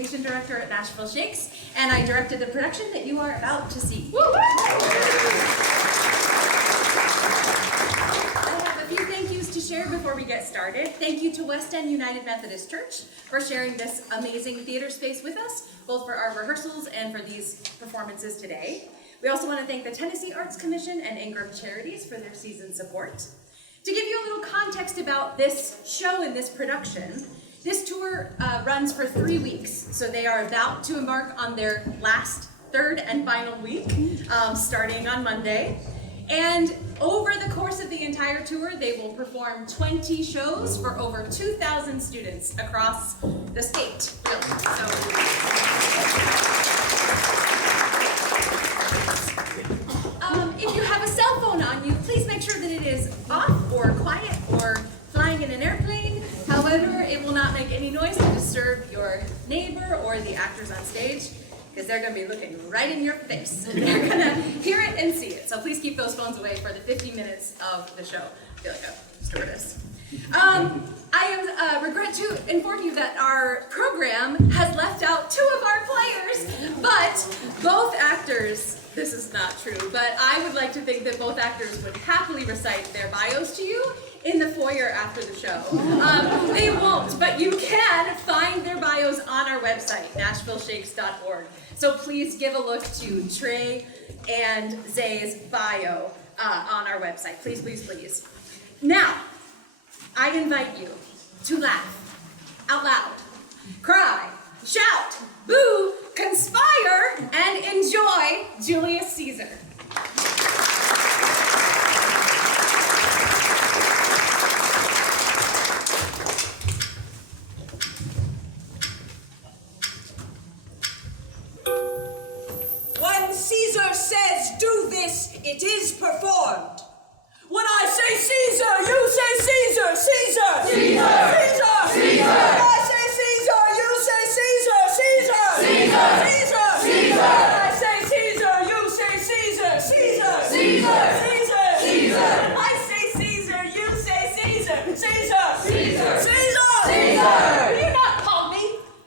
Education Director at Nashville Shakes, and I directed the production that you are about to see. Woo-hoo! I have a few thank yous to share before we get started. Thank you to West End United Methodist Church for sharing this amazing theater space with us, both for our rehearsals and for these performances today. We also want to thank the Tennessee Arts Commission and Ingram Charities for their season support. To give you a little context about this show and this production, this tour runs for 3 weeks, so they are about to embark on their third and final week, starting on Monday. And over the course of the entire tour, they will perform 20 shows for over 2,000 students across the state, really. If you have a cell phone on you, please make sure that it is off or quiet or flying in an airplane. However, it will not make any noise to disturb your neighbor or the actors on stage, because they're going to be looking right in your face. They're going to hear it and see it. So please keep those phones away for the 50 minutes of the show. I feel like a stewardess. I regret to inform you that our program has left out 2 of our players, but both actors, this is not true, but I would like to think that both actors would happily recite their bios to you in the foyer after the show. They won't, but you can find their bios on our website, nashvilleshakes.org. So please give a look to Trey and Zay's bio on our website. Please, please, please. Now, I invite you to laugh out loud, cry, shout, boo, conspire, and enjoy Julius Caesar. When Caesar says do this, it is performed. When I say Caesar, you say Caesar! Caesar! Caesar! Caesar! Caesar! When I say Caesar, you say Caesar! Caesar! Caesar! Caesar! Caesar! When I say Caesar, you say Caesar! Caesar! Caesar! Caesar! Caesar! When I say Caesar, you say Caesar! Caesar! Caesar! Caesar! Caesar! Do you not pump me?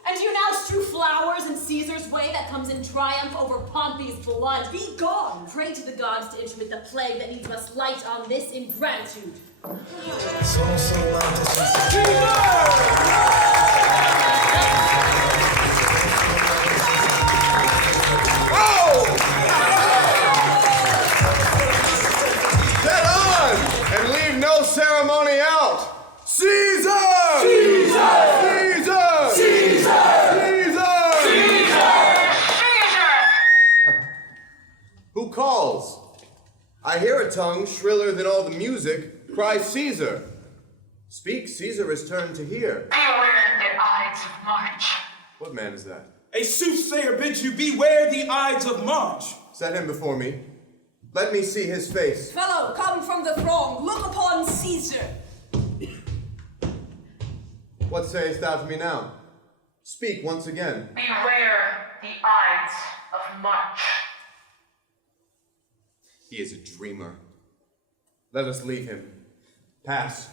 And do you now strew flowers in Caesar's way that comes in triumph over Pompey's blood? Be gone! Pray to the gods to intermit the plague that needs must light on this ingratitude. Get on and leave no ceremony out. Caesar! Caesar! Caesar! Caesar! Caesar! Who calls? I hear a tongue shriller than all the music cry Caesar. Speak, Caesar is turned to hear. Beware the Ides of March. What man is that? A soothsayer bids you beware the Ides of March. Set him before me. Let me see his face. Fellow, come from the throng, look upon Caesar. What sayest thou to me now? Speak once again. Beware the Ides of March. He is a dreamer. Let us leave him. Pass.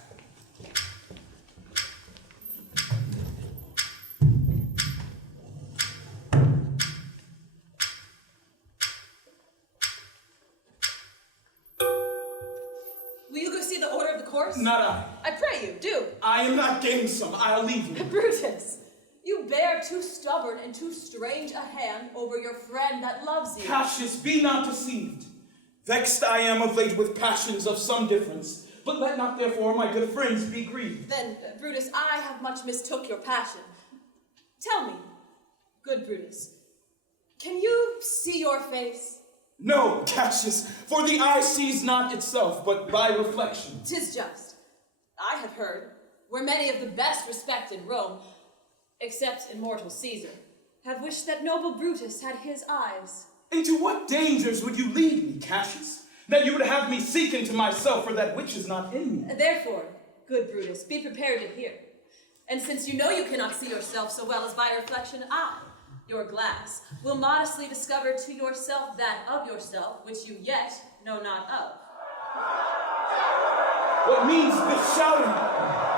Will you go see the order of the course? Not I. I pray you, do. I am not gamesome. I'll leave you. Brutus, you bear too stubborn and too strange a hand over your friend that loves you. Cassius, be not deceived. Vexed I am of late with passions of some difference, but let not therefore my good friends be grieved. Then, Brutus, I have much mistook your passion. Tell me, good Brutus, can you see your face? No, Cassius, for the eye sees not itself, but by reflection. 'Tis just. I have heard, where many of the best respect in Rome, except immortal Caesar, have wished that noble Brutus had his eyes. Into what dangers would you lead me, Cassius? That you would have me seek into myself for that which is not in me. Therefore, good Brutus, be prepared to hear. And since you know you cannot see yourself so well as by reflection, I, your glass, will modestly discover to yourself that of yourself which you yet know not of. What means this shouting?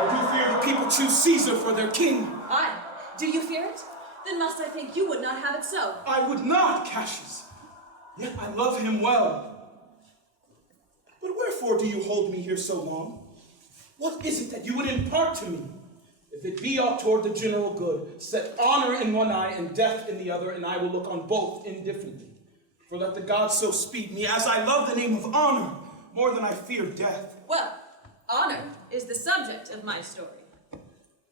Or do you fear the people choose Caesar for their king? Aye. Do you fear it? Then must I think you would not have it so? I would not, Cassius. Yet I love him well. But wherefore do you hold me here so long? What is it that you would impart to me? If it be aught toward the general good, set honor in one eye and death in the other, and I will look on both indifferently. For let the gods so speed me, as I love the name of honor more than I fear death. Well, honor is the subject of my story.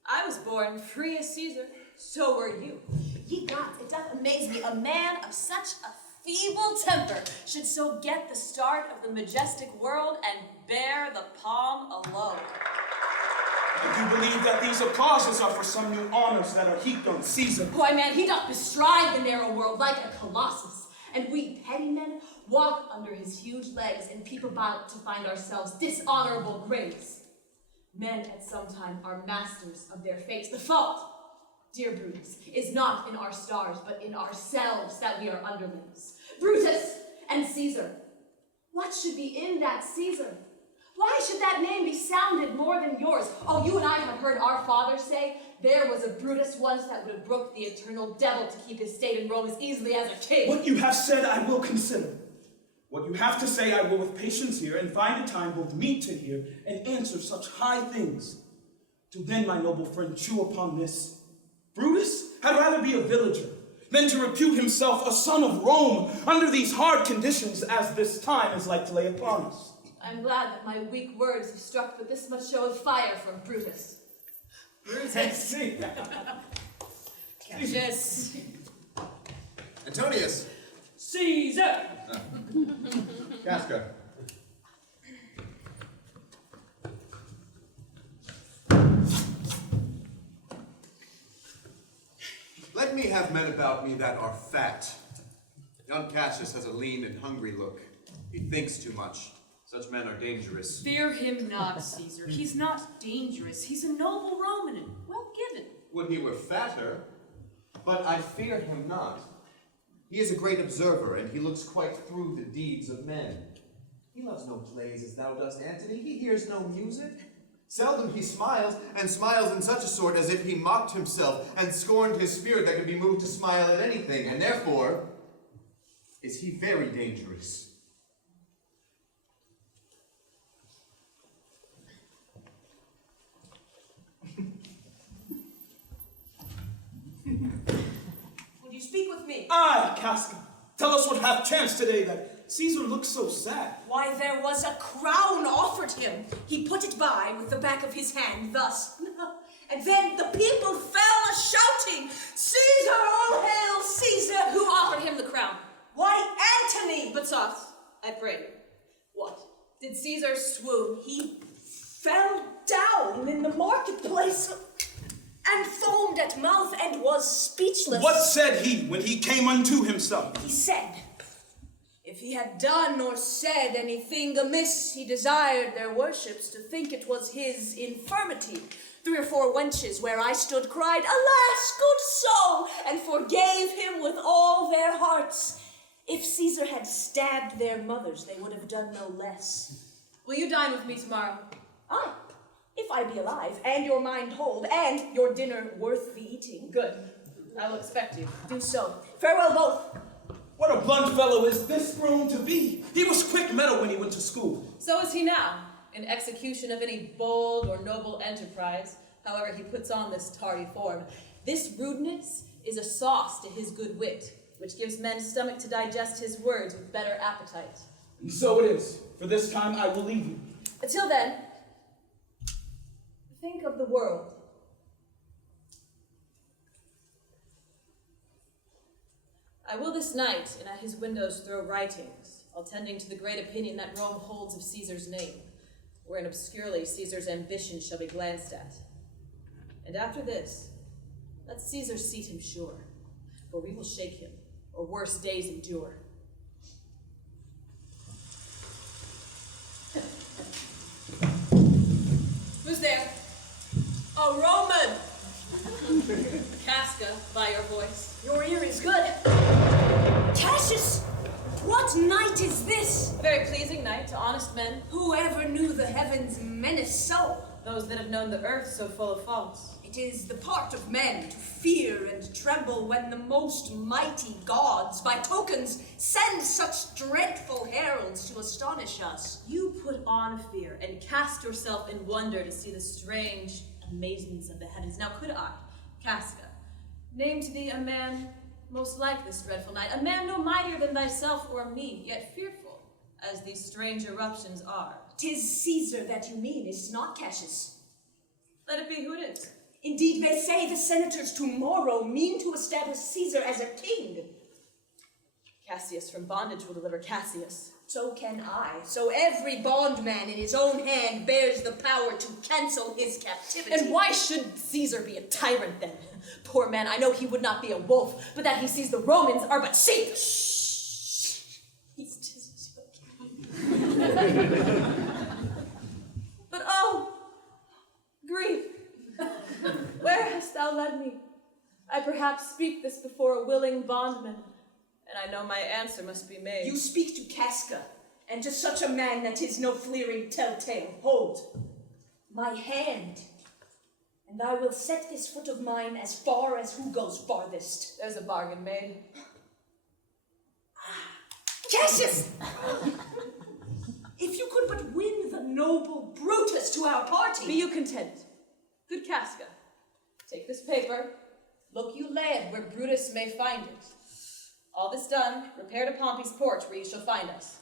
I was born free as Caesar, so were you. Ye gods, it doth amaze me, a man of such a feeble temper should so get the start of the majestic world and bear the palm alone. I do believe that these applauses are for some new honors that are heaped on Caesar. Why, man, he doth bestride the narrow world like a colossus, and we petty men walk under his huge legs and peep about to find ourselves dishonorable graves. Men at some time are masters of their fates. The fault, dear Brutus, is not in our stars, but in ourselves that we are underlings. Brutus and Caesar. What should be in that Caesar? Why should that name be sounded more than yours? Oh, you and I have heard our father say, there was a Brutus once that would have brooked the eternal devil to keep his state in Rome as easily as a king. What you have said I will consider. What you have to say I will with patience hear, and find a time both meet to hear and answer such high things. To then, my noble friend, chew upon this. Brutus had rather be a villager than to repute himself a son of Rome under these hard conditions as this time is like to lay upon us. I'm glad that my weak words have struck with this much show of fire from Brutus. Brutus! Cassius. Antonius. Caesar! Casca. Let me have men about me that are fat. Young Cassius has a lean and hungry look. He thinks too much. Such men are dangerous. Fear him not, Caesar. He's not dangerous. He's a noble Roman and well given. Would he were fatter, but I fear him not. He is a great observer, and he looks quite through the deeds of men. He loves no plays as thou dost, Antony. He hears no music. Seldom he smiles, and smiles in such a sort as if he mocked himself and scorned his spirit that could be moved to smile at anything, and therefore is he very dangerous. Would you speak with me? Aye, Casca. Tell us what hath chanced today that Caesar looks so sad. Why, there was a crown offered him. He put it by with the back of his hand, thus. And then the people fell a-shouting, Caesar, all hail Caesar! Who offered him the crown? Why, Antony! But soft, I pray. What? Did Caesar swoon? He fell down in the marketplace and foamed at mouth and was speechless. What said he when he came unto himself? He said, if he had done or said anything amiss, he desired their worships to think it was his infirmity. 3 or 4 wenches where I stood cried, alas, good soul, and forgave him with all their hearts. If Caesar had stabbed their mothers, they would have done no less. Will you dine with me tomorrow? Aye, if I be alive, and your mind hold, and your dinner worth the eating. Good. I will expect you. Do so. Farewell both. What a blunt fellow is this grown to be. He was quick mettle when he went to school. So is he now, in execution of any bold or noble enterprise, however he puts on this tardy form. This rudeness is a sauce to his good wit, which gives men's stomach to digest his words with better appetite. And so it is. For this time I will leave you. Until then, think of the world. I will this night, and at his windows throw writings, all tending to the great opinion that Rome holds of Caesar's name, wherein obscurely Caesar's ambition shall be glanced at. And after this, let Caesar seat him sure, for we will shake him, or worse days endure. Who's there? A Roman! Casca, by your voice. Your ear is good. Cassius, what night is this? A very pleasing night to honest men. Whoever knew the heavens menace so? The those that have known the earth so full of faults. It is the part of men to fear and tremble when the most mighty gods, by tokens, send such dreadful heralds to astonish us. You put on fear and cast yourself in wonder to see the strange amazements of the heavens. Now could I, Casca, name to thee a man most like this dreadful night, a man no mightier than thyself or me, yet fearful as these strange eruptions are? 'Tis Caesar that you mean, is it not, Cassius? Let it be who it is. Indeed, they say the senators tomorrow mean to establish Caesar as a king. Cassius from bondage will deliver Cassius. So can I. So every bondman in his own hand bears the power to cancel his captivity. And why should Caesar be a tyrant then? Poor man, I know he would not be a wolf, but that he sees the Romans are but sheep. He's just joking. But oh, grief, where hast thou led me? I perhaps speak this before a willing bondman, and I know my answer must be made. You speak to Casca, and to such a man that is no fleering telltale. Hold my hand, and I will set this foot of mine as far as who goes farthest. There's a bargain made. Cassius! If you could but win the noble Brutus to our party. Be you content. Good Casca, take this paper, look you led where Brutus may find it. All this done, repair to Pompey's porch where you shall find us.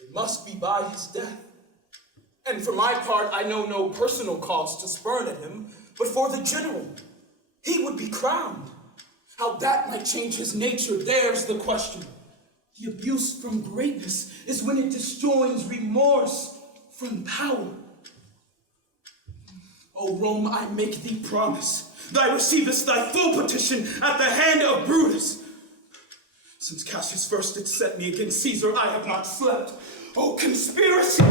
It must be by his death. And for my part, I know no personal cause to spurn at him, but for the general. He would be crowned. How that might change his nature, there's the question. The abuse from greatness is when it disjoins remorse from power. O Rome, I make thee promise, thou receivest thy full petition at the hand of Brutus. Since Cassius first did set me against Caesar, I have not slept. O conspiracy!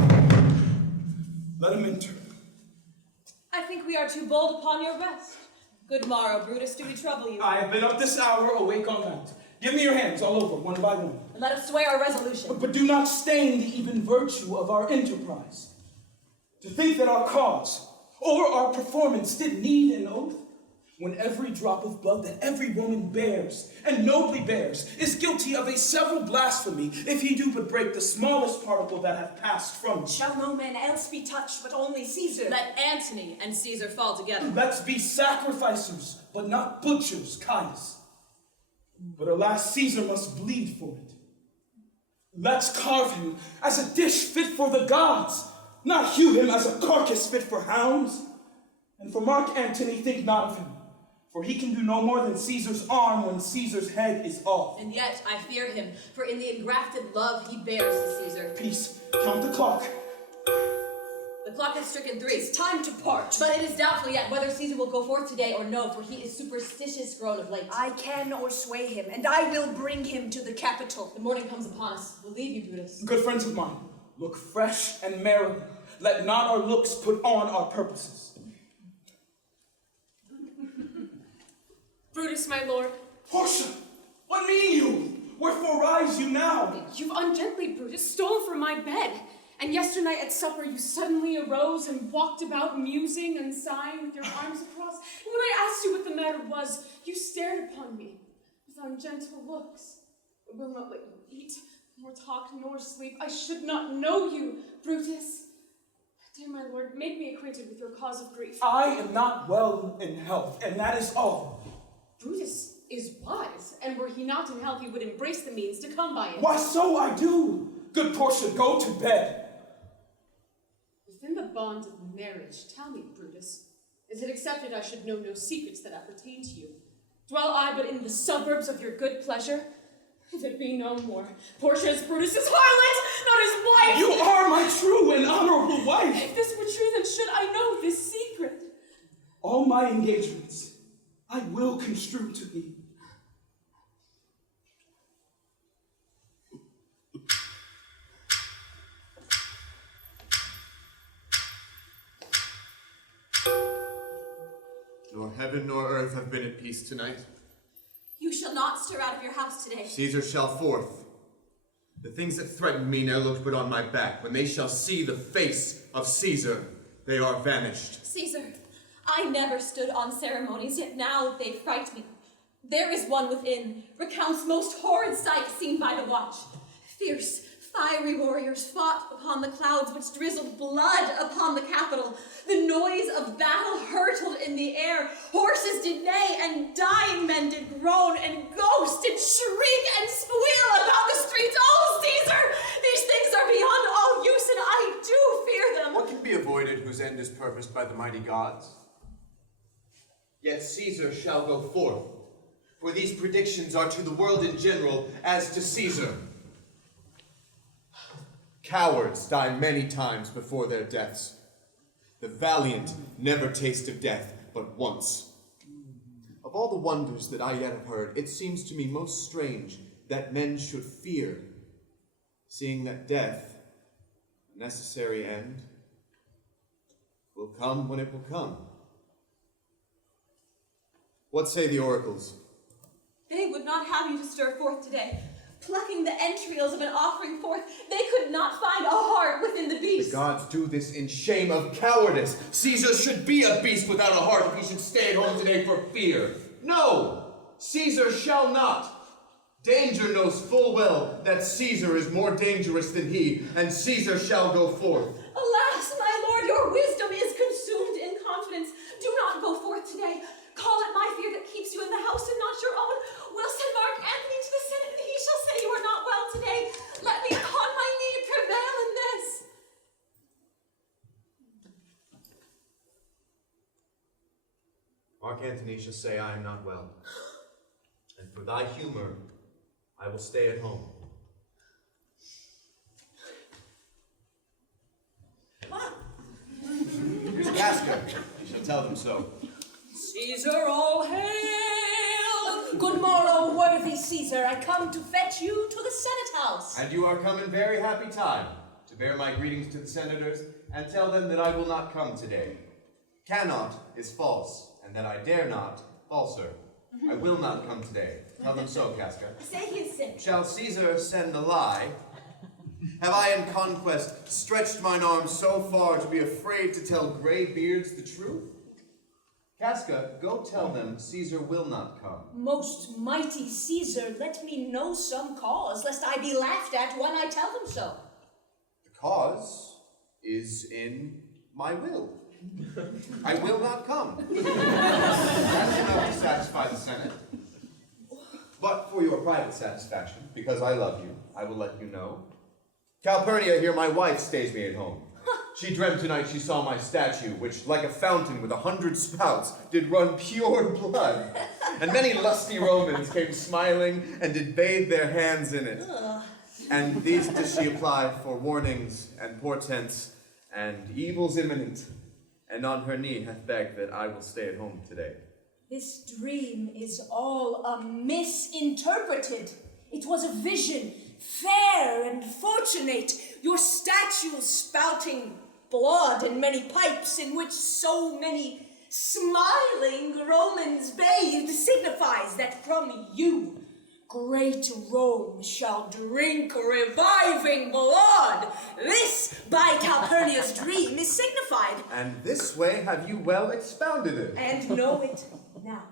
Let him enter. I think we are too bold upon your rest. Good morrow, Brutus, do we trouble you? I have been up this hour, awake all night. Give me your hands all over, one by one. And let us swear our resolution. But do not stain the even virtue of our enterprise. To think that our cause or our performance did need an oath, when every drop of blood that every woman bears, and nobly bears, is guilty of a several blasphemy, if he do but break the smallest particle that hath passed from it. Shall no man else be touched but only Caesar? Let Antony and Caesar fall together. Let's be sacrificers, but not butchers, Caius. But alas, Caesar must bleed for it. Let's carve him as a dish fit for the gods, not hew him as a carcass fit for hounds. And for Mark Antony, think not of him, for he can do no more than Caesar's arm when Caesar's head is off. And yet I fear him, for in the engrafted love he bears to Caesar. Peace, count the clock. The clock has stricken 3. It's time to part. But it is doubtful yet whether Caesar will go forth today or no, for he is superstitious grown of late. I can or sway him, and I will bring him to the capital. The morning comes upon us. We'll leave you, Brutus. Good friends of mine, look fresh and merry. Let not our looks put on our purposes. Brutus, my lord. Portia, what mean you? Wherefore rise you now? You've ungently, Brutus, stole from my bed. And yesternight at supper you suddenly arose and walked about musing and sighing with your arms across. And when I asked you what the matter was, you stared upon me with ungentle looks. I will not let you eat, nor talk, nor sleep. I should not know you, Brutus. Dear my lord, make me acquainted with your cause of grief. I am not well in health, and that is all. Brutus is wise, and were he not in health, he would embrace the means to come by it. Why, so I do. Good Portia, go to bed. Within the bond of marriage, tell me, Brutus, is it accepted I should know no secrets that appertain to you? Dwell I but in the suburbs of your good pleasure? If it be no more, Portia is Brutus's harlot, not his wife! You are my true and honorable wife. If this were true, then should I know this secret? All my engagements I will construe to thee. Nor heaven nor earth have been at peace tonight. You shall not stir out of your house today. Caesar shall forth. The things that threatened me now look but on my back. When they shall see the face of Caesar, they are vanished. Caesar, I never stood on ceremonies, yet now they fright me. There is one within, recounts most horrid sight seen by the watch. Fierce, fiery warriors fought upon the clouds which drizzled blood upon the Capitol. The noise of battle hurtled in the air. Horses did neigh, and dying men did groan, and ghosts did shriek and squeal about the streets. Oh, Caesar! These things are beyond all use, and I do fear them. What can be avoided whose end is purposed by the mighty gods? Yet Caesar shall go forth, for these predictions are to the world in general as to Caesar. Cowards die many times before their deaths. The valiant never taste of death but once. Of all the wonders that I yet have heard, it seems to me most strange that men should fear, seeing that death, a necessary end, will come when it will come. What say the oracles? They would not have you to stir forth today. Plucking the entrails of an offering forth, they could not find a heart within the beast. The gods do this in shame of cowardice. Caesar should be a beast without a heart if he should stay at home today for fear. No! Caesar shall not. Danger knows full well that Caesar is more dangerous than he, and Caesar shall go forth. Alas, my lord, your wisdom is consumed in confidence. Do not go forth today. Call it my fear that keeps you in the house and not your own. We'll send Mark Antony to the Senate, and he shall say you are not well today. Let me upon my knee prevail in this. Mark Antony shall say I am not well, and for thy humor I will stay at home. Here's Casca. You shall tell them so. Caesar, all hail! Good morrow, worthy Caesar. I come to fetch you to the Senate House. And you are come in very happy time to bear my greetings to the senators and tell them that I will not come today. Cannot is false, and that I dare not, falser. I will not come today. Tell them so, Casca. Say he is sick. Shall Caesar send a lie? Have I in conquest stretched mine arm so far to be afraid to tell gray beards the truth? Casca, go tell them Caesar will not come. Most mighty Caesar, let me know some cause, lest I be laughed at when I tell them so. The cause is in my will. I will not come. That cannot satisfy the Senate. But for your private satisfaction, because I love you, I will let you know. Calpurnia here, my wife, stays me at home. She dreamt tonight she saw my statue, which, like a fountain with 100 spouts, did run pure blood. And many lusty Romans came smiling and did bathe their hands in it. And these does she apply for warnings and portents and evils imminent. And on her knee hath begged that I will stay at home today. This dream is all misinterpreted. It was a vision, fair and fortunate, your statue spouting blood in many pipes in which so many smiling Romans bathed signifies that from you great Rome shall drink reviving blood. This by Calpurnia's dream is signified. And this way have you well expounded it. And know it now.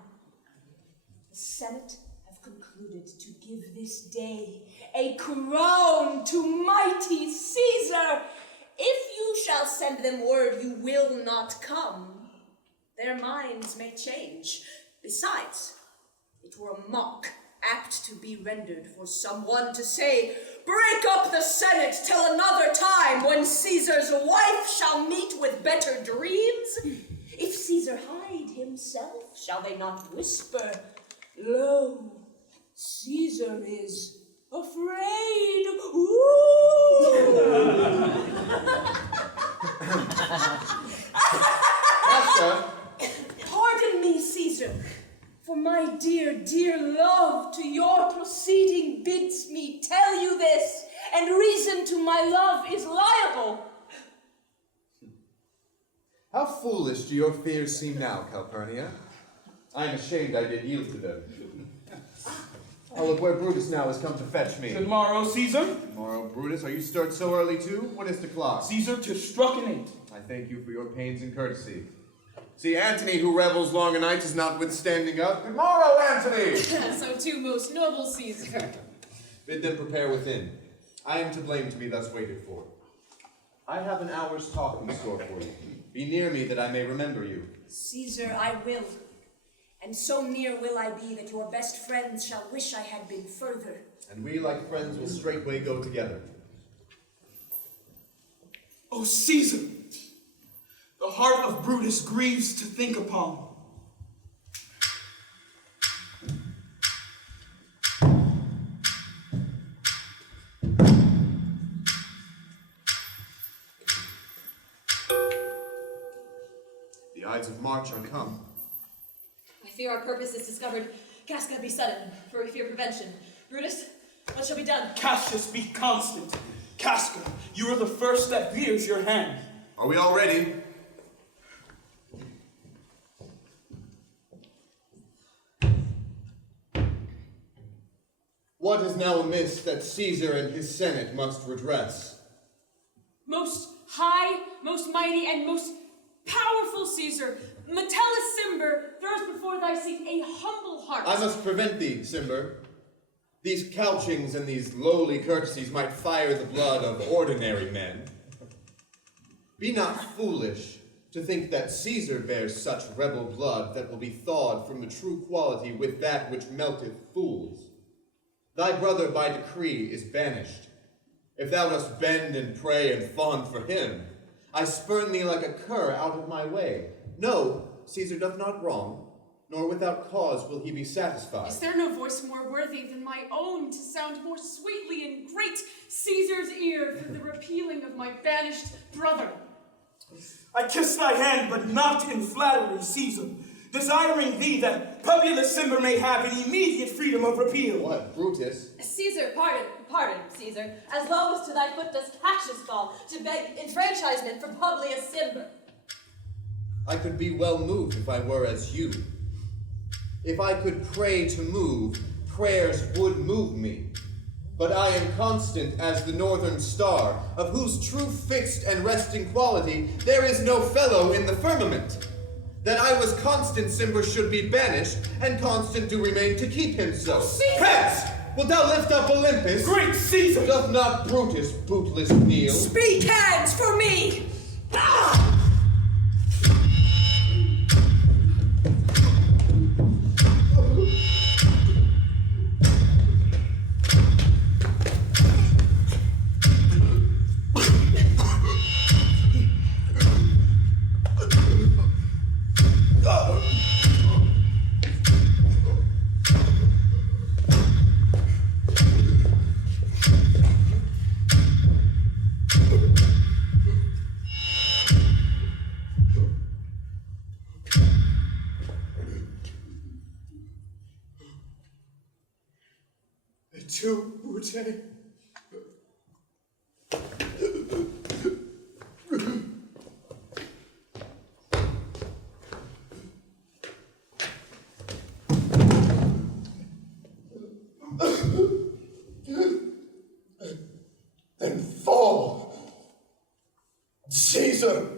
The Senate have concluded to give this day a crown to mighty Caesar. If you shall send them word you will not come, their minds may change. Besides, it were a mock apt to be rendered for someone to say, break up the Senate till another time when Caesar's wife shall meet with better dreams. If Caesar hide himself, shall they not whisper, lo, Caesar is afraid. Pardon me, Caesar, for my dear, dear love to your proceeding bids me tell you this, and reason to my love is liable. How foolish do your fears seem now, Calpurnia? I am ashamed I did yield to them. Oh, look where Brutus now has come to fetch me. Good morrow, Caesar. Tomorrow, Brutus, are you stirred so early too? What is the clock? Caesar, 'tis struck an 8. I thank you for your pains and courtesy. See, Antony, who revels long a night, is notwithstanding up. Good morrow, Antony! So too, most noble Caesar. Bid them prepare within. I am to blame to be thus waited for. I have an hour's talk in store for you. Be near me that I may remember you. Caesar, I will. And so near will I be that your best friends shall wish I had been further. And we, like friends, will straightway go together. O Caesar, the heart of Brutus grieves to think upon. The Ides of March are come. I fear our purpose is discovered. Casca, be sudden, for fear prevention. Brutus, what shall be done? Cassius, be constant. Casca, you are the first that veers your hand. Are we all ready? What is now amiss that Caesar and his Senate must redress? Most high, most mighty, and most powerful Caesar, Metellus Cimber throws before thy seat a humble heart. I must prevent thee, Cimber. These couchings and these lowly courtesies might fire the blood of ordinary men. Be not foolish to think that Caesar bears such rebel blood that will be thawed from the true quality with that which melteth fools. Thy brother by decree is banished. If thou dost bend and pray and fawn for him, I spurn thee like a cur out of my way. No, Caesar doth not wrong, nor without cause will he be satisfied. Is there no voice more worthy than my own to sound more sweetly in great Caesar's ear for the repealing of my banished brother? I kiss thy hand, but not in flattery, Caesar, desiring thee that Publius Cimber may have an immediate freedom of repeal. What, Brutus? Caesar, pardon, Caesar. As low as to thy foot does Cassius fall, to beg enfranchisement for Publius Cimber. I could be well moved if I were as you. If I could pray to move, prayers would move me. But I am constant as the northern star, of whose true fixed and resting quality there is no fellow in the firmament. That I was constant, Cimber should be banished, and constant do remain to keep him so. Caesar! Hence! Wilt thou lift up Olympus? Great Caesar! Doth not Brutus bootless kneel? Speak hands for me! To Brute. Then fall, Caesar.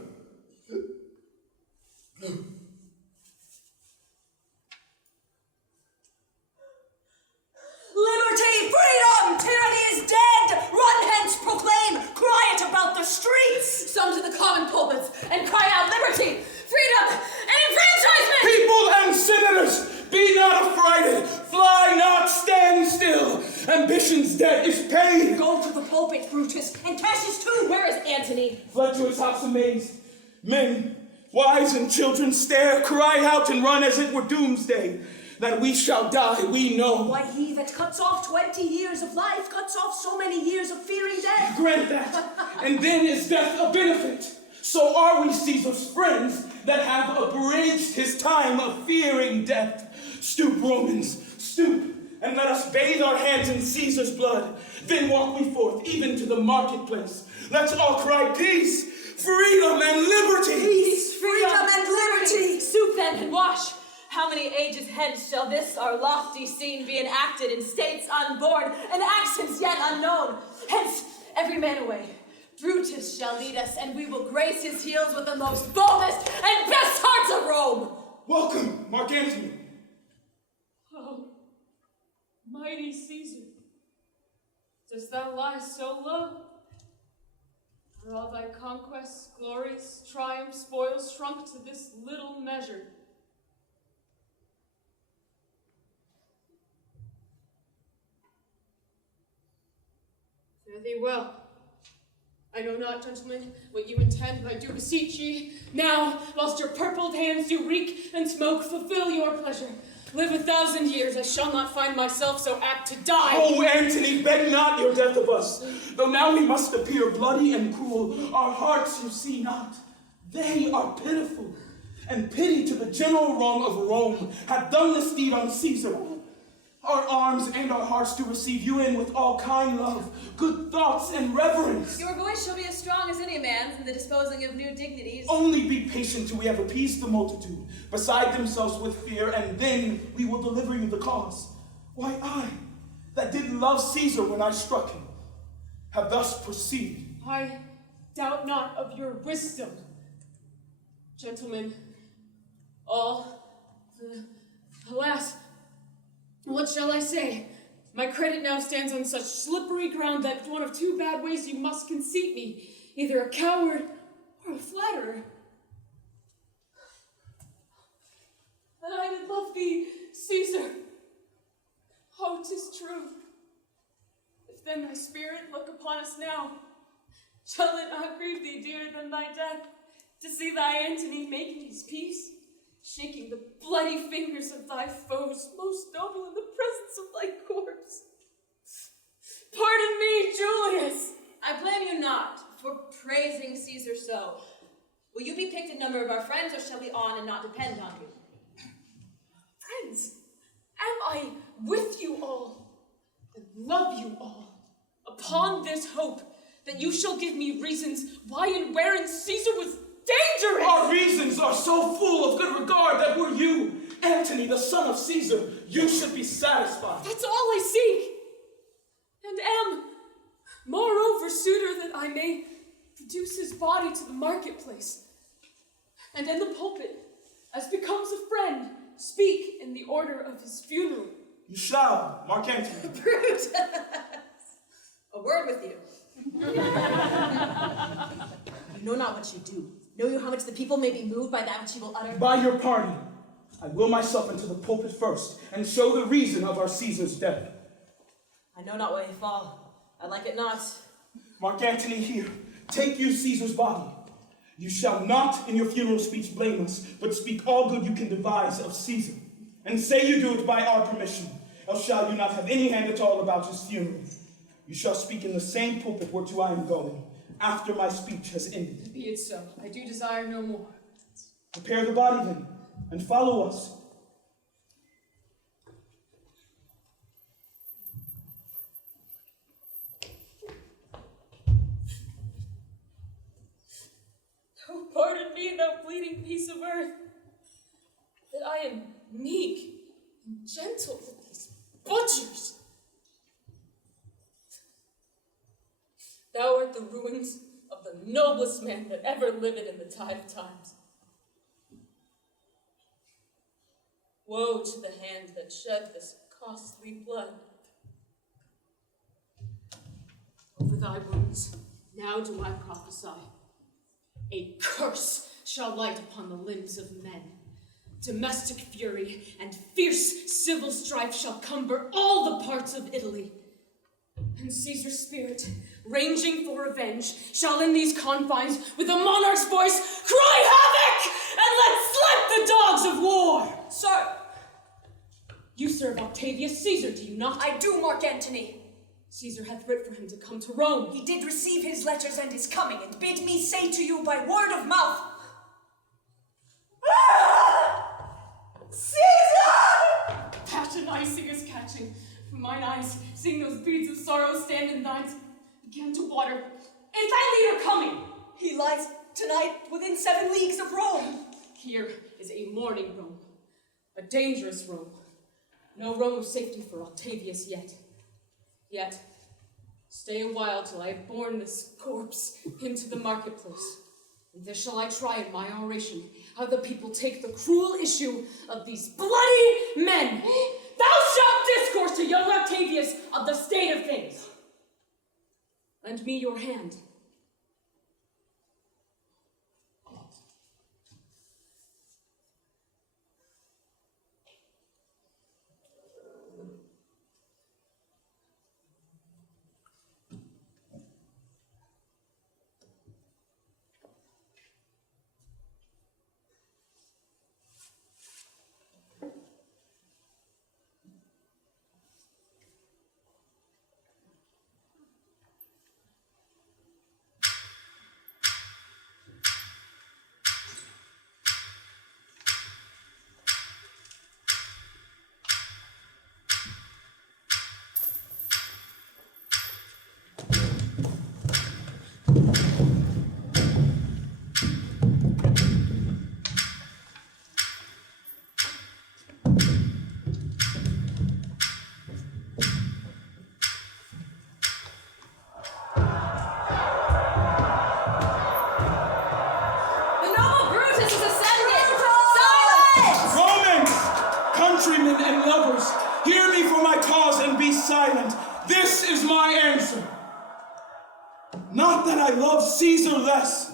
Liberty, freedom, tyranny is dead! Run hence, proclaim, cry it about the streets! Some to the common pulpits, and cry out liberty, freedom, and enfranchisement! People and senators, be not affrighted, fly not, stand still. Ambition's debt is paid. Go to the pulpit, Brutus, and Cassius too! Where is Antony? Fled to his house amazed. Men, wives, and children stare, cry out, and run as it were doomsday. That we shall die, we know. Why, he that cuts off 20 years of life cuts off so many years of fearing death. Grant that, and then is death a benefit. So are we Caesar's friends that have abridged his time of fearing death. Stoop, Romans, stoop, and let us bathe our hands in Caesar's blood. Then walk we forth, even to the marketplace. Let's all cry peace, freedom, and liberty. Peace, freedom, and liberty. Stoop then and wash. How many ages hence shall this our lofty scene be enacted in states unborn and accents yet unknown? Hence, every man away. Brutus shall lead us, and we will grace his heels with the most boldest and best hearts of Rome. Welcome, Mark Antony. Oh, mighty Caesar, dost thou lie so low? Are all thy conquests, glories, triumphs, spoils shrunk to this little measure? Fare thee well. I know not, gentlemen, what you intend, but I do beseech ye, now, whilst your purpled hands do reek and smoke, fulfill your pleasure. Live 1,000 years, I shall not find myself so apt to die. Oh, Antony, beg not your death of us. Though now we must appear bloody and cruel, our hearts you see not. They are pitiful, and pity to the general wrong of Rome hath done this deed on Caesar. Our arms and our hearts do receive you in with all kind love, good thoughts, and reverence. Your voice shall be as strong as any man's in the disposing of new dignities. Only be patient till we have appeased the multitude, beside themselves with fear, and then we will deliver you the cause. Why, I, that did love Caesar when I struck him, have thus proceeded. I doubt not of your wisdom. Gentlemen, alas, what shall I say? My credit now stands on such slippery ground that one of two bad ways you must conceit me, either a coward or a flatterer. That I did love thee, Caesar. Oh, 'tis true. If then thy spirit look upon us now, shall it not grieve thee dearer than thy death, to see thy Antony making his peace, shaking the bloody fingers of thy foes, most noble in the presence of thy corpse? Pardon me, Julius! I blame you not for praising Caesar so. Will you be picked in number of our friends, or shall we on and not depend on you? Friends, am I with you all, and love you all, upon this hope that you shall give me reasons why and wherein Caesar was dangerous? Our reasons are so full of good regard that were you, Antony, the son of Caesar, you should be satisfied. That's all I seek, and am, moreover, suitor that I may produce his body to the marketplace, and in the pulpit, as becomes a friend, speak in the order of his funeral. You shall, Mark Antony. Brutus! A word with you. You know not what you do. Know you how much the people may be moved by that which you will utter? By your pardon, I will myself into the pulpit first, and show the reason of our Caesar's death. I know not where he fall. I like it not. Mark Antony, here, take you Caesar's body. You shall not in your funeral speech blame us, but speak all good you can devise of Caesar. And say you do it by our permission, else shall you not have any hand at all about his funeral. You shall speak in the same pulpit whereto I am going, after my speech has ended. Be it so. I do desire no more. Prepare the body then, and follow us. Oh, pardon me, thou bleeding piece of earth, that I am meek and gentle with these butchers. Thou art the ruins of the noblest man that ever lived in the tide of times. Woe to the hand that shed this costly blood. Over thy wounds, now do I prophesy. A curse shall light upon the limbs of men. Domestic fury and fierce civil strife shall cumber all the parts of Italy. And Caesar's spirit, ranging for revenge, shall in these confines, with a monarch's voice, cry havoc and let slip the dogs of war. Sir! You serve Octavius Caesar, do you not? I do, Mark Antony. Caesar hath writ for him to come to Rome. He did receive his letters and is coming, and bid me say to you by word of mouth, Caesar! Passion icing is catching. From mine eyes, seeing those beads of sorrow stand in thine, began to water. Is thy leader coming? He lies tonight within 7 leagues of Rome. Here is a mourning Rome, A dangerous Rome. No Rome of safety for Octavius yet. Yet, stay a while till I have borne this corpse into the marketplace. And there shall I try in my oration how the people take the cruel issue of these bloody men. Thou shalt discourse to young Octavius of the state of things. Lend me your hand. Silent. This is my answer. Not that I love Caesar less,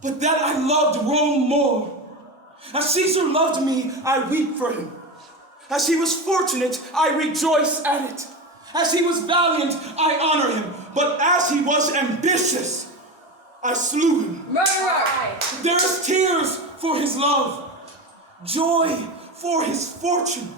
but that I loved Rome more. As Caesar loved me, I weep for him. As he was fortunate, I rejoice at it. As he was valiant, I honor him. But as he was ambitious, I slew him. Murderer! There is tears for his love, joy for his fortune,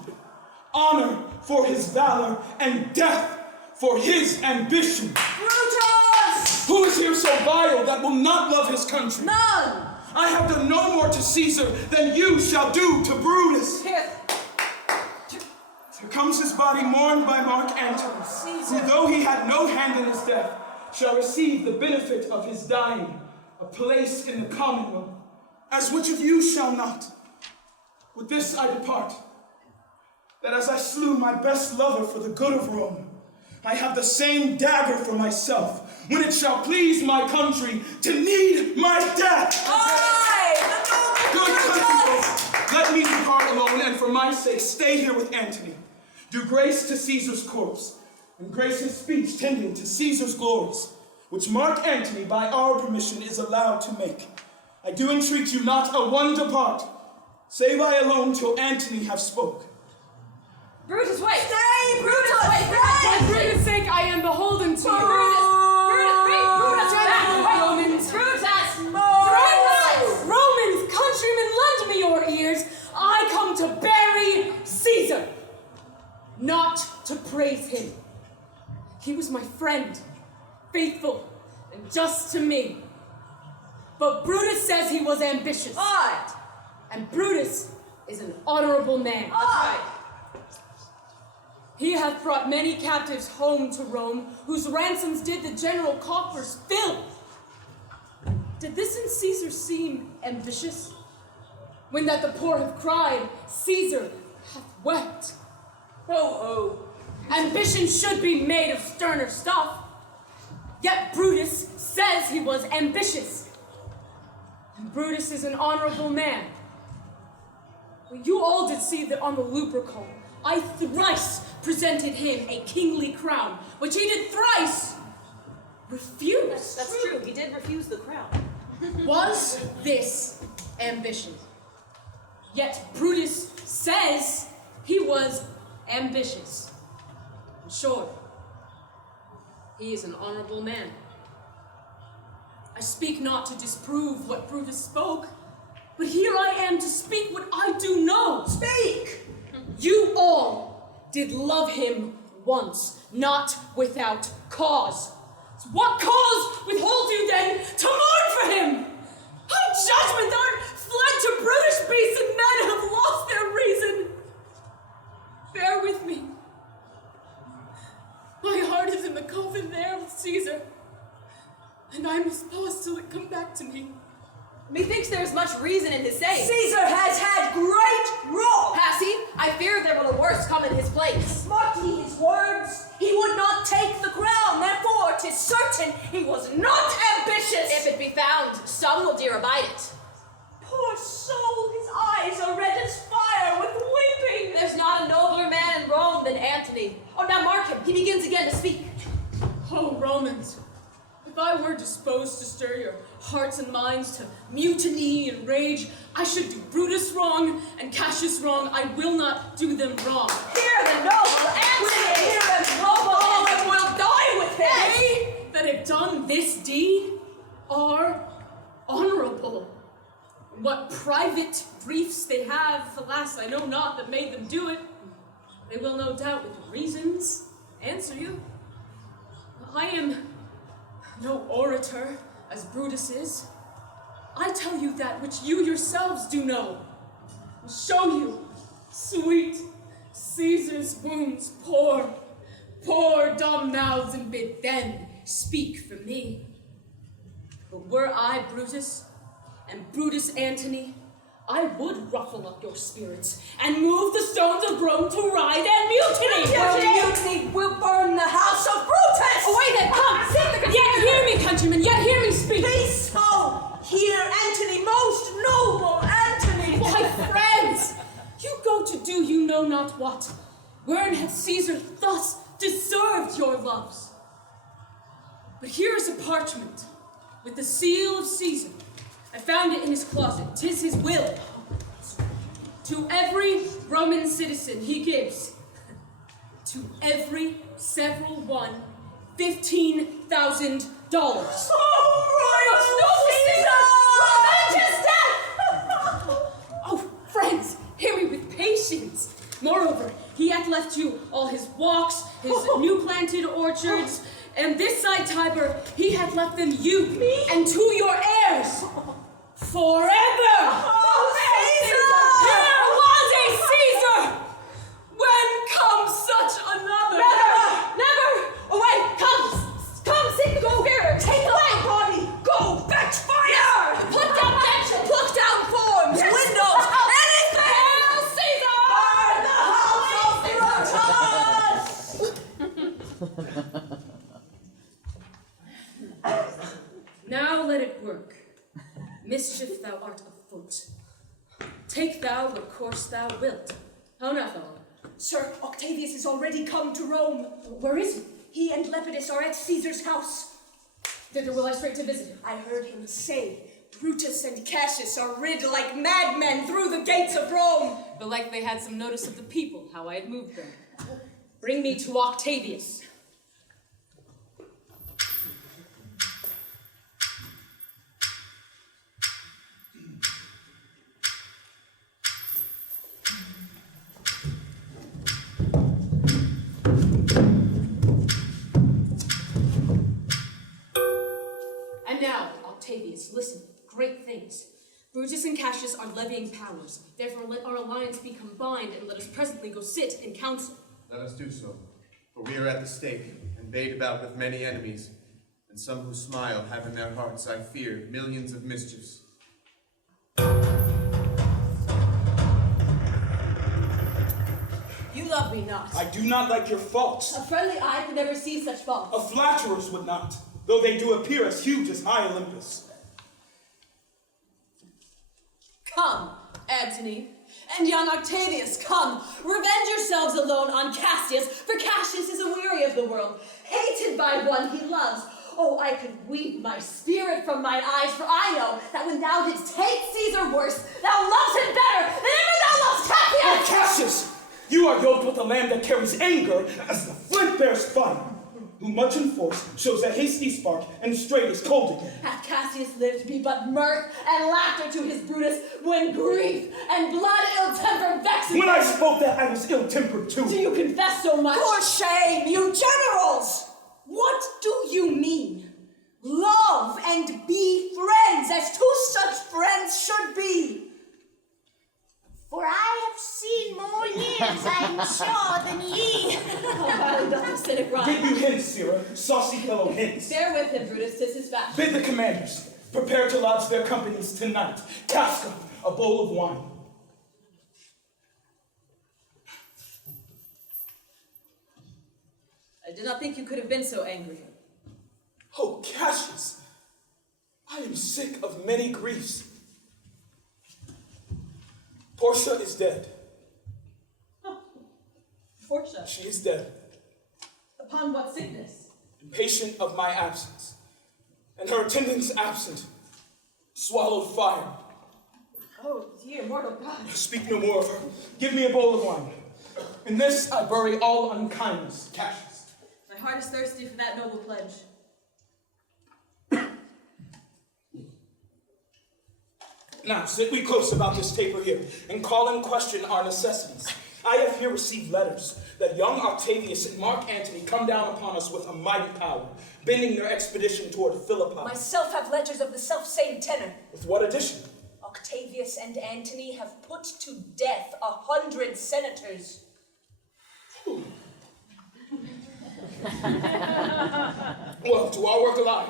honor for his valor, and death for his ambition. Brutus! Who is here so vile that will not love his country? None! I have done no more to Caesar than you shall do to Brutus. Here comes his body mourned by Mark Antony, who, though he had no hand in his death, shall receive the benefit of his dying, a place in the commonwealth, as which of you shall not? With this I depart, that as I slew my best lover for the good of Rome, I have the same dagger for myself, when it shall please my country to need my death. Aye! Good country, let me depart alone, and for my sake stay here with Antony. Do grace to Caesar's corpse, and grace his speech tending to Caesar's glories, which Mark Antony, by our permission, is allowed to make. I do entreat you not a one depart, save I alone till Antony have spoke. Brutus, wait! Stay! Brutus, wait! For Brutus' sake, I am beholden to you. Brutus, Romans, Romans, countrymen, lend me your ears. I come to bury Caesar, not to praise him. He was my friend, faithful and just to me. But Brutus says he was ambitious. Aye! And Brutus is an honorable man. Aye! He hath brought many captives home to Rome, whose ransoms did the general coffers fill. Did this in Caesar seem ambitious? When that the poor have cried, Caesar hath wept. Oh. Ambition should be made of sterner stuff. Yet Brutus says he was ambitious. And Brutus is an honorable man. Well, you all did see that on the Lupercal, I thrice presented him a kingly crown, which he did thrice refuse. That's true. He did refuse the crown. Was this ambition? Yet Brutus says he was ambitious. And sure, he is an honorable man. I speak not to disprove what Brutus spoke, but here I am to speak what I do know. Speak! You all did love him once, not without cause. So what cause withholds you then to mourn for him? How judgment art fled to brutish beasts, and men have lost their reason. Bear with me. My heart is in the coffin there with Caesar, and I must pause till it come back to me. Methinks there is much reason in his saying. Caesar has had great wrong. Has he? I fear there will a worse come in his place. Mark ye his words. He would not take the crown, therefore 'tis certain he was not ambitious. If it be found, some will dear abide it. Poor soul, his eyes are red as fire with weeping. There's not a nobler man in Rome than Antony. Oh, now mark him. He begins again to speak. Oh, Romans, if I were disposed to stir your hearts and minds to mutiny and rage, I should do Brutus wrong and Cassius wrong. I will not do them wrong. Hear the noble Antony, hear them noble, all and will die with him. They that have done this deed are honorable. What private griefs they have, alas, I know not, that made them do it. They will no doubt with reasons answer you. I am no orator, as Brutus is. I tell you that which you yourselves do know, and show you sweet Caesar's wounds pour dumb mouths and bid them speak for me. But were I Brutus, and Brutus Antony, I would ruffle up your spirits and move the stones of Rome to ride and mutiny. Mutiny will burn the house of Brutus. Away then, come, seek the Yet hear me, countrymen, yet hear me speak. Peaceful, hear Antony, most noble Antony. Why, friends, you go to do you know not what, wherein hath Caesar thus deserved your loves. But here is a parchment with the seal of Caesar. I found it in his closet. 'Tis his will. To every Roman citizen he gives, to every several one, $15,000. Oh, friends, hear me with patience. Moreover, he hath left you all his walks, his new planted orchards, and this side Tiber, he hath left them you and to your heirs. Forever! Oh, Caesar! There was a Caesar! When comes such another? Never! Away! Come, seek the conspirators! Take away body! Go fetch fire! Put down benches! Pluck down forms, windows, anything! Hail Caesar! Burn the house of Brutus! Now let it work. Mischief thou art afoot. Take thou what course thou wilt. How now, fellow? Sir, Octavius is already come to Rome. Where is he? He and Lepidus are at Caesar's house. Thither will I straight to visit him. I heard him say, Brutus and Cassius are rid like madmen through the gates of Rome. Belike they had some notice of the people, how I had moved them. Bring me to Octavius. And now, Octavius, listen, great things. Brutus and Cassius are levying powers. Therefore, let our alliance be combined, and let us presently go sit in council. Let us do so, for we are at the stake, and bade about with many enemies, and some who smile have in their hearts, I fear, millions of mischiefs. You love me not. I do not like your faults. A friendly eye could never see such faults. A flatterers would not, though they do appear as huge as high Olympus. Come, Antony, and young Octavius, come. Revenge yourselves alone on Cassius, for Cassius is aweary of the world, hated by one he loves. Oh, I could weep my spirit from mine eyes, for I know that when thou didst hate Caesar worse, thou loved him better than ever thou lovest Cassius! Oh, Cassius! You are yoked with a lamb that carries anger as the flint bears fire, who much in force shows a hasty spark and straight is cold again. Hath Cassius lived be but mirth and laughter to his Brutus, when grief and blood ill-temper vex him? When I spoke that, I was ill-tempered too. Do you confess so much? For shame, you generals! What do you mean? Love and be friends, as two such friends should be. For I have seen more years, I am sure, than ye. How badly doth the cynic rhyme. Bid you hence, Sirrah, saucy fellow, hence. Bear with him, Brutus, 'tis his fashion. Bid the commanders, Prepare to lodge their companies tonight. Casca, a bowl of wine. I did not think you could have been so angry. Oh, Cassius, I am sick of many griefs. Portia is dead. Portia, She is dead. upon what sickness? Impatient of my absence, and her attendants absent, swallowed fire. Oh, dear mortal God. Speak no more of her. Give me a bowl of wine. In this I bury all unkindness. Cassius. My heart is thirsty for that noble pledge. Now, sit we close about this taper here, and call in question our necessities. I have here received letters that young Octavius and Mark Antony come down upon us with a mighty power, bending their expedition toward Philippi. Myself have letters of the self-same tenor. With what addition? Octavius and Antony have put to death 100 senators. Well, to our work alive.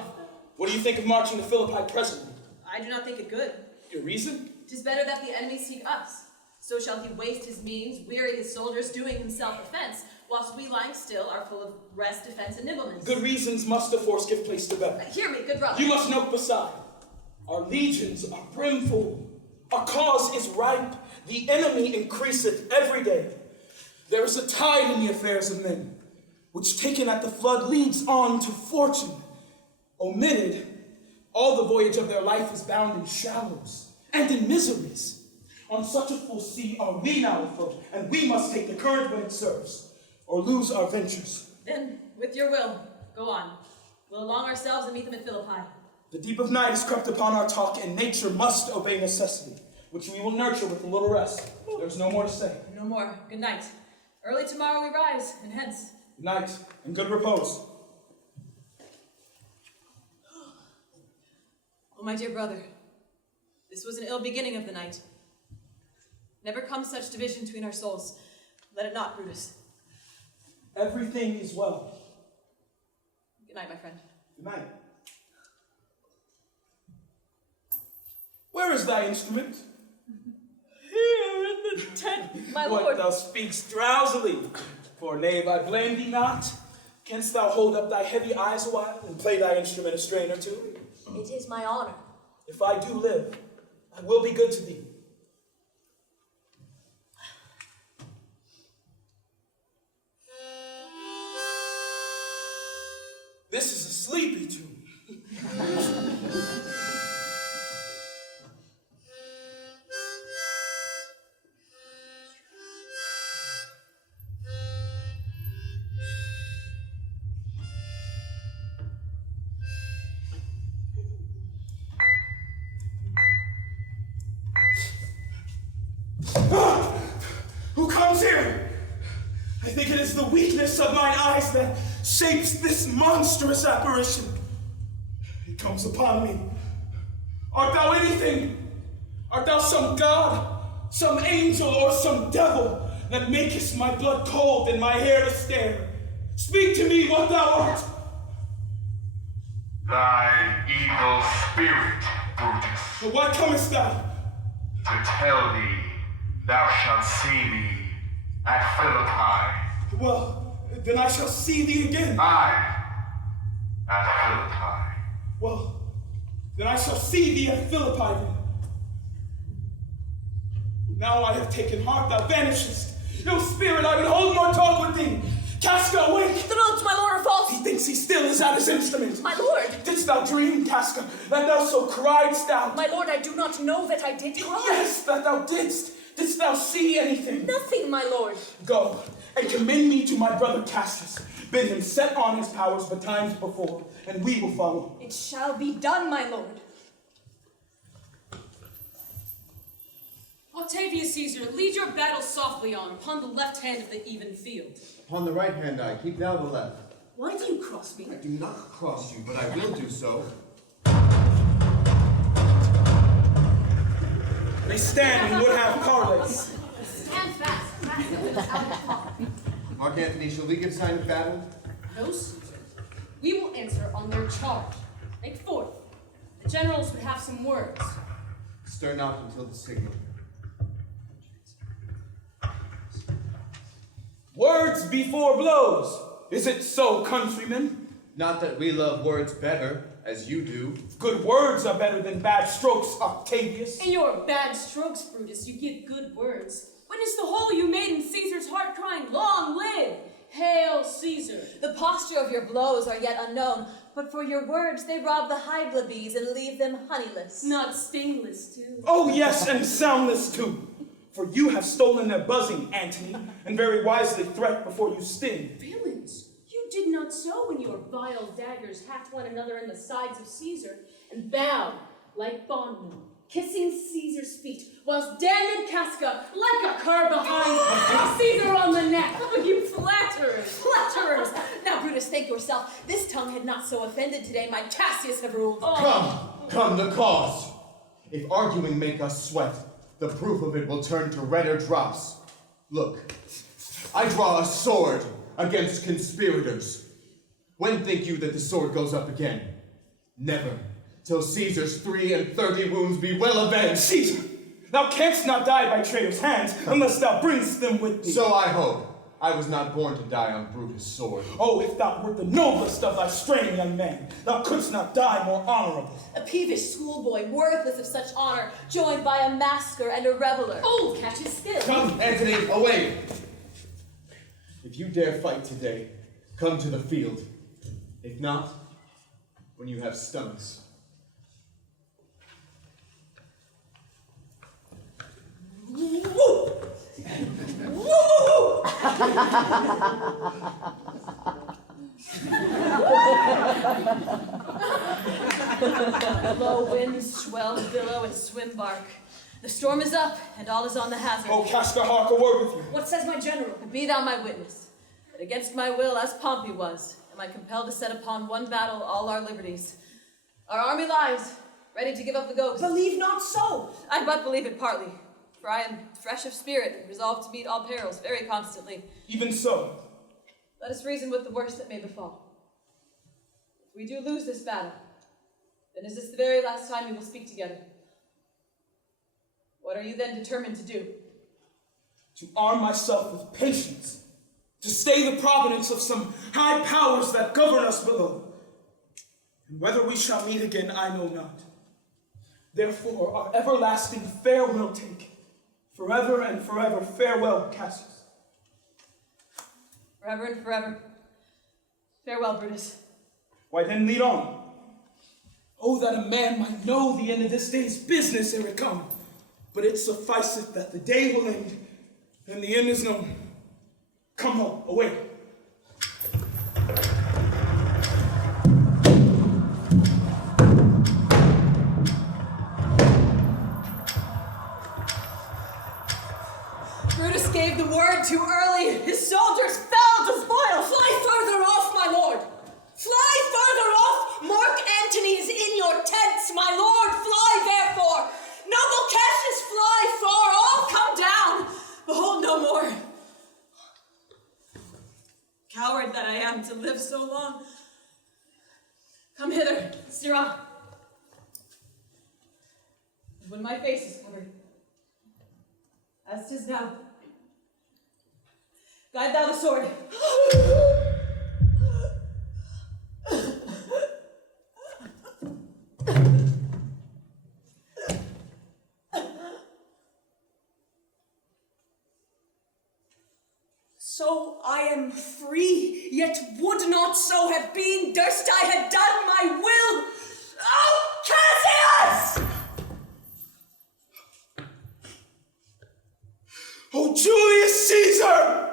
What do you think of marching to Philippi presently? I do not think it good. Your reason? 'Tis better that the enemy seek us. So shall he waste his means, weary his soldiers, doing himself offense, whilst we lying still are full of rest, defense, and nimbleness. Good reasons must of force give place to better. Hear me, good brother. You must note beside, our legions are brimful, our cause is ripe, the enemy increaseth every day. There is a tide in the affairs of men, which taken at the flood leads on to fortune. Omitted, all the voyage of their life is bound in shallows and in miseries. On such a full sea are we now afloat, and we must take the current when it serves, or lose our ventures. Then, with your will, go on. We'll along ourselves and meet them at Philippi. The deep of night has crept upon our talk, and nature must obey necessity, which we will nurture with a little rest. There's no more to say. No more. Good night. Early tomorrow we rise, and hence. Good night, and good repose. Oh, my dear brother, this was an ill beginning of the night. Never comes such division between our souls. Let it not, Brutus. Everything is well. Good night, my friend. Good night. Where is thy instrument? Here in the tent, my What, lord. thou speakst drowsily? Poor knave, I blame thee not. Canst thou hold up thy heavy eyes a while and play thy instrument a strain or two? It is my honor. If I do live, I will be good to thee. This is a sleepy tune. Who comes here? I think it is the weakness of mine eyes that shapes this monstrous apparition. It comes upon me. Art thou anything? Art thou some god, some angel, or some devil that makest my blood cold and my hair to stare? Speak to me what thou art. Thy evil spirit, Brutus, But why comest thou? to tell thee thou shalt see me at Philippi. Well, then I shall see thee again. Aye, at Philippi. Well, then I shall see thee at Philippi then. Now I have taken heart, thou vanishest. No spirit, I would hold more talk with thee. Casca, awake! The notes, my lord, are false. He thinks he still is at his instrument. My lord. Didst thou dream, Casca, that thou so criedst out? My lord, I do not know that I did cry. Yes, that thou didst. Didst thou see anything? Nothing, my lord. Go, and commend me to my brother Cassius. Bid him set on his powers betimes before, and we will follow. It shall be done, my lord. Octavius Caesar, lead your battle softly on, upon the left hand of the even field. Upon the right hand I, keep thou the left. Why do you cross me? I do not cross you, but I will do so. They stand and would have parleys. Stand fast. Mark Antony, shall we give sign of battle? No, Caesar. We will answer on their charge. Make forth. The generals would have some words. Stir not until the signal. Words before blows. Is it so, countrymen? Not that we love words better, as you do. Good words are better than bad strokes, Octavius. In your bad strokes, Brutus, you give good words. Witness the hole you made in Caesar's heart, crying, "Long live! Hail Caesar!" The posture of your blows are yet unknown, but for your words they rob the hydra bees and leave them honeyless. Not stingless, too. Oh yes, and soundless too. For you have stolen their buzzing, Antony, and very wisely threat before you sting. Villains, you did not so when your vile daggers hacked one another in the sides of Caesar, and bowed like bondmen, kissing Caesar's feet, whilst damned Casca, like a cur behind, Caesar on the neck. Oh, you flatterers, flatterers! Now, Brutus, think yourself. This tongue had not so offended today, my Cassius have ruled. Come, the cause. If arguing make us sweat, the proof of it will turn to redder drops. Look, I draw a sword against conspirators. When think you that the sword goes up again? Never, till Caesar's 33 wounds be well avenged. Caesar, thou canst not die by traitors' hands unless thou bringest them with thee. So I hope. I was not born to die on Brutus' sword. Oh, if thou wert the noblest of thy strain, young man, thou couldst not die more honorable. A peevish schoolboy, worthless of such honor, joined by a masker and a reveler. Old catches still. Come, Antony, away! If you dare fight today, come to the field. If not, when you have stomachs. Woo! Woo! Low winds swell, billow, and swim bark. The storm is up, and all is on the hazard. Oh, Casca, hark a word with you. What says my general? Be thou my witness, that against my will, as Pompey was, am I compelled to set upon one battle all our liberties. Our army lies, ready to give up the ghost. Believe not so. I but believe it partly, for I am fresh of spirit, and resolved to meet all perils very constantly. Even so. Let us reason with the worst that may befall. If we do lose this battle, then is this the very last time we will speak together? What are you then determined to do? To arm myself with patience, to stay the providence of some high powers that govern us below. And whether we shall meet again, I know not. Therefore, our everlasting farewell take. Forever and forever, farewell, Cassius. Forever and forever. Farewell, Brutus. Why then lead on. Oh, that a man might know the end of this day's business ere it come. But it sufficeth that the day will end, and the end is known. Come home, away. Brutus gave the word too early. His soldiers fell to spoil. Fly further off, my lord. Fly further off. Mark Antony is in your tents, my lord. Fly therefore. Noble Cassius, fly far off. Come down. Behold no more. Coward that I am to live so long. Come hither, Sirrah. And when my face is covered, as 'tis now, guide thou the sword. So I am free, yet would not so have been, durst I had done my will. Oh, Cassius! Oh, Julius Caesar!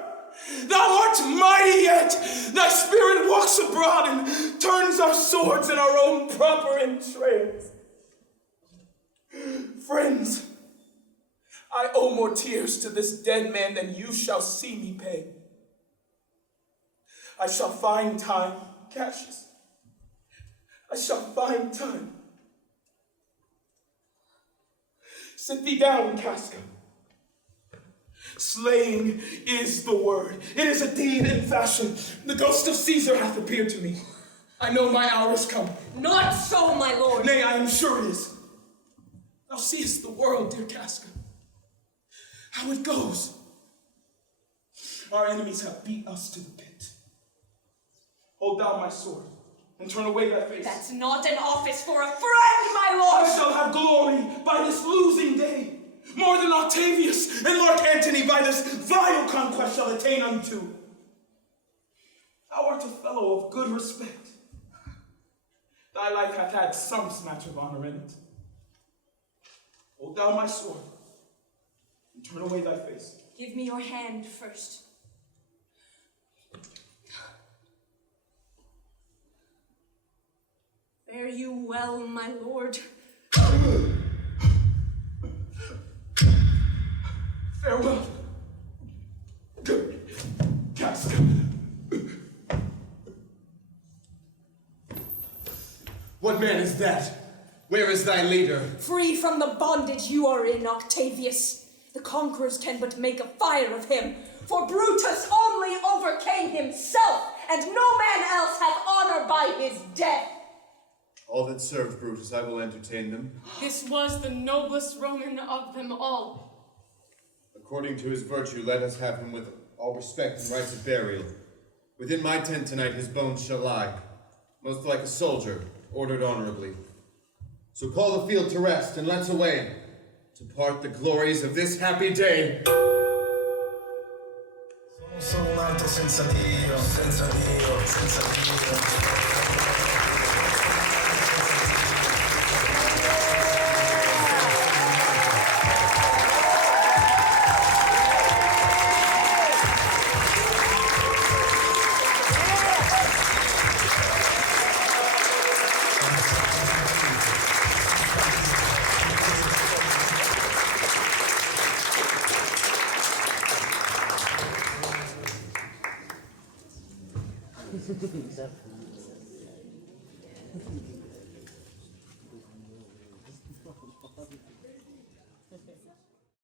Thou art mighty yet! Thy spirit walks abroad and turns our swords in our own proper entrails. Friends, I owe more tears to this dead man than you shall see me pay. I shall find time, Cassius. I shall find time. Sit thee down, Casca. Slaying is the word. It is a deed in fashion. The ghost of Caesar hath appeared to me. I know my hour is come. Not so, my lord. Nay, I am sure it is. Thou seest the world, dear Casca. How it goes. Our enemies have beat us to the pit. Hold down my sword and turn away thy face. That's not an office for a friend, my lord. I shall have glory by this losing day, more than Octavius and Mark Antony by this vile conquest shall attain unto. Thou art a fellow of good respect. Thy life hath had some snatch of honor in it. Hold down my sword and turn away thy face. Give me your hand first. Fare you well, my lord. Farewell. Good. Casca. What man is that? Where is thy leader? Free from the bondage you are in, Octavius. The conquerors can but make a fire of him, for Brutus only overcame himself, and no man else hath honor by his death. All that served Brutus, I will entertain them. This was the noblest Roman of them all. According to his virtue, let us have him with all respect and rites of burial. Within my tent tonight his bones shall lie, most like a soldier, ordered honorably. So call the field to rest, and let's away, to part the glories of this happy day. Sono nato senza Dio, senza Dio, senza Dio.